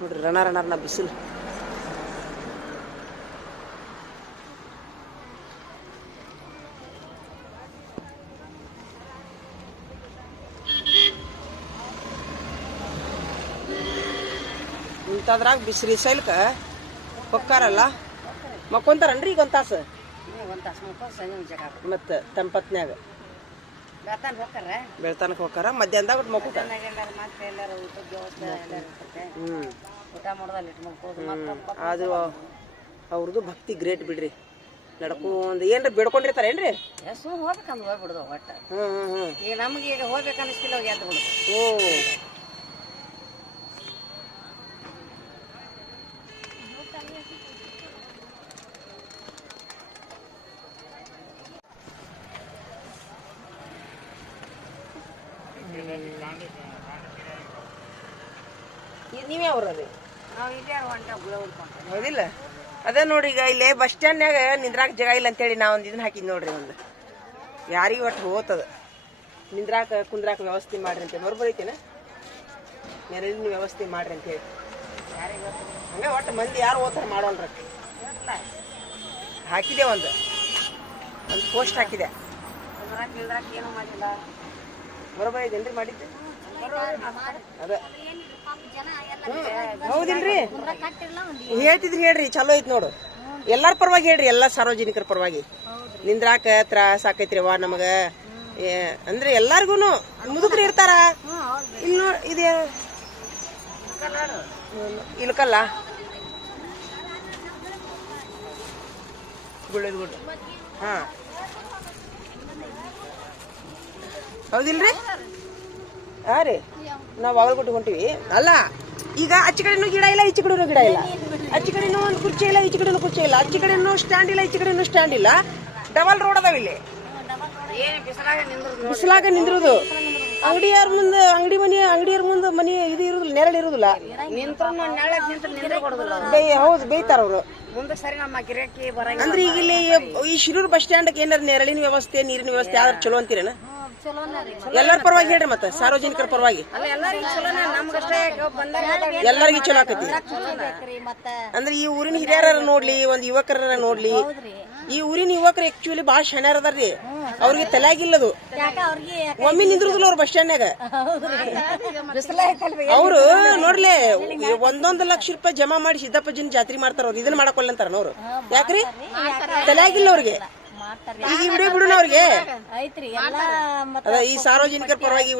ನೋಡ್ರಿ ರಣ ಬಿಸಿಲು. ಇಂಥದ್ರಾಗ ಬಿಸಿಲು ಸೈಲ್ಕ ಹೊಕ್ಕಾರಲ್ಲ ಮಕ್ಕೊಂತಾರನ್ರಿ ಈಗ ಒಂದು ತಾಸು ಮತ್ತು ತಂಪತ್ನ್ಯಾಗ ಬೆಳ್ತಾನಕ್ಕೆ ಹೋಗಾರ ಮಧ್ಯಾಹ್ನದಾಗ ಒಟ್ಟು ಮಕ್ಕೋತಾರ. ಅದು ಅವ್ರದ್ದು ಭಕ್ತಿ ಗ್ರೇಟ್ ಬಿಡ್ರಿ. ನಡ್ಕೊಂಡು ಏನ್ರಿ ಬೇಡ್ಕೊಂಡಿರ್ತಾರ ಏನ್ರಿ? ಹೋಗ್ಬೇಕಂದ್ ಹೋಗ್ಬಿಡುದು ಒಟ್ಟ. ಈಗ ನಮ್ಗೆ ಈಗ ಹೋಗ್ಬೇಕು ಅನಿಸ್ತಿಲ್ಲ ಎದ್ದು ಬಿಡುದು. ಓ ನೀವೇ ಅವ್ರಿ ಹೌದಿಲ್ಲ? ಅದೇ ನೋಡಿ, ಈಗ ಇಲ್ಲಿ ಬಸ್ ಸ್ಟ್ಯಾಂಡ್ನಾಗ ನಿಂದ್ರಾಕ ಜಾಗ ಇಲ್ಲ ಅಂತೇಳಿ ನಾ ಒಂದು ಇದನ್ನ ಹಾಕಿದ್ ನೋಡ್ರಿ. ಒಂದು ಯಾರಿಗೆ ಒಟ್ಟು ಹೋಗ್ತದ ನಿಂದ್ರಾಕ ಕುಂದ್ರಾಕ ವ್ಯವಸ್ಥೆ ಮಾಡ್ರಿ ಅಂತ ಬರೋಬರೈತೇನ? ನೆರಳಿನ ವ್ಯವಸ್ಥೆ ಮಾಡ್ರಿ ಅಂತ ಹೇಳಿ ಹಂಗ ಒಟ್ಟು ಮಂದಿ ಯಾರು ಹೋಗ್ತಾರ ಮಾಡೋಲ್ರ ಹಾಕಿದೆ. ಒಂದು ಪೋಸ್ಟ್ ಹಾಕಿದೆ. ಏನು ಮಾಡಿಲ್ಲ. ಬರೋಬರೈತೇನ್ರಿ ಮಾಡಿದ್ದೆ? ಅದ ಹೌದಿಲ್ರಿ? ಹೇಳ್ತಿದ್ರಿ ಹೇಳ್ರಿ, ಚಲೋ ಐತ್ ನೋಡು. ಎಲ್ಲಾರ ಪರವಾಗಿ ಹೇಳ್ರಿ, ಎಲ್ಲಾ ಸಾರ್ವಜನಿಕರ ಪರವಾಗಿ. ನಿಂದ್ರಾಕ ತ್ರಾಸ ಆಕೈತ್ರಿ ಅವ್ವ ನಮಗ ಅಂದ್ರೆ ಎಲ್ಲಾರ್ಗುನು. ಮುದುಕರು ಇರ್ತಾರ ಇಲ್ಲಿ ನೋ. ಇದೇ ಇಲ್ಕಲ್ಲ ಗುಳ್ಳದ ಗುಡ್ಡ. ಹಾ ಹೌದಿಲ್ರಿ? ಹಾ ರೀ, ನಾವು ಬಾಗಲಕೋಟೆ ಹೊಂಟಿವಿ. ಅಲ್ಲ ಈಗ ಆಚೆ ಕಡೆನೂ ಗಿಡ ಇಲ್ಲ, ಈಚೆ ಕಡೆನೂ ಗಿಡ ಇಲ್ಲ. ಆಚೆ ಕಡೆನೂ ಒಂದು ಕುರ್ಚಿ ಇಲ್ಲ, ಈಚೆ ಕಡೆನೂ ಕುರ್ಚಿ ಇಲ್ಲ. ಆಚೆ ಕಡೆನೂ ಸ್ಟ್ಯಾಂಡ್ ಇಲ್ಲ, ಈಚೆ ಕಡೆನೂ ಸ್ಟ್ಯಾಂಡ್ ಇಲ್ಲ. ಡಬಲ್ ರೋಡ್ ಅದಾವ ಇಲ್ಲಿ. ಬಿಸಿಲಾಗ ನಿಂದ್ರುದು. ಅಂಗಡಿಯಾರ ಮುಂದೆ ಅಂಗಡಿಯರ ಮುಂದೆ ಮನಿ ಇದು ಇರುದಿಲ್ಲ, ನೆರಳು ಇರುದಿಲ್ಲ. ಹೌದು, ಬೇಯ್ತಾರ ಅವ್ರು. ಅಂದ್ರೆ ಈಗ ಇಲ್ಲಿ ಈ ಶಿರೂರ್ ಬಸ್ ಸ್ಟ್ಯಾಂಡ್ ಏನಾರ ನೆರಳಿನ ವ್ಯವಸ್ಥೆ, ನೀರಿನ ವ್ಯವಸ್ಥೆ ಆದ್ರೆ ಚಲೋ ಅಂತೀರೇನ? ಎಲ್ಲರ ಪರವಾಗಿ ಹೇಳ್ರಿ, ಮತ್ತೆ ಸಾರ್ವಜನಿಕರ ಪರವಾಗಿ ಎಲ್ಲರಿಗೂ ಚಲೋ ಆಕತಿ. ಅಂದ್ರೆ ಈ ಊರಿನ ಹಿರಿಯರ ನೋಡ್ಲಿ, ಒಂದ್ ಯುವಕರ ನೋಡ್ಲಿ. ಈ ಊರಿನ ಯುವಕರು ಆಕ್ಚುಲಿ ಬಾಳ ಶಣ್ಯಾರ ಅದಾರ್ರಿ. ಅವ್ರಿಗೆ ತಲೆಯಾಗಿಲ್ಲದು. ಒಮ್ಮೆ ನಿಂದ್ರುದಿಲ್ಲ ಅವ್ರು ಬಸ್ ಸ್ಟ್ಯಾಂಡ್ನಾಗ. ಅವ್ರು ನೋಡ್ಲಿ 1 ಲಕ್ಷ ರೂಪಾಯಿ ಜಮಾ ಮಾಡಿ ಸಿದ್ದಪ್ಪಜ್ಜನ ಜಾತ್ರೆ ಮಾಡ್ತಾರ. ಅವ್ರು ಇದನ್ನ ಮಾಡಕೊಲ್ಲ ಅಂತಾರ ಅವ್ರು. ಯಾಕ್ರಿ? ತಲೆಯಾಗಿಲ್ಲ ಅವ್ರಿಗೆ. ಈಗ ವಿಡಿಯೋ ಬಿಡೋಣ ಅವ್ರಿಗೆ. ಈ ಸಾರ್ವಜನಿಕರ ಪರವಾಗಿ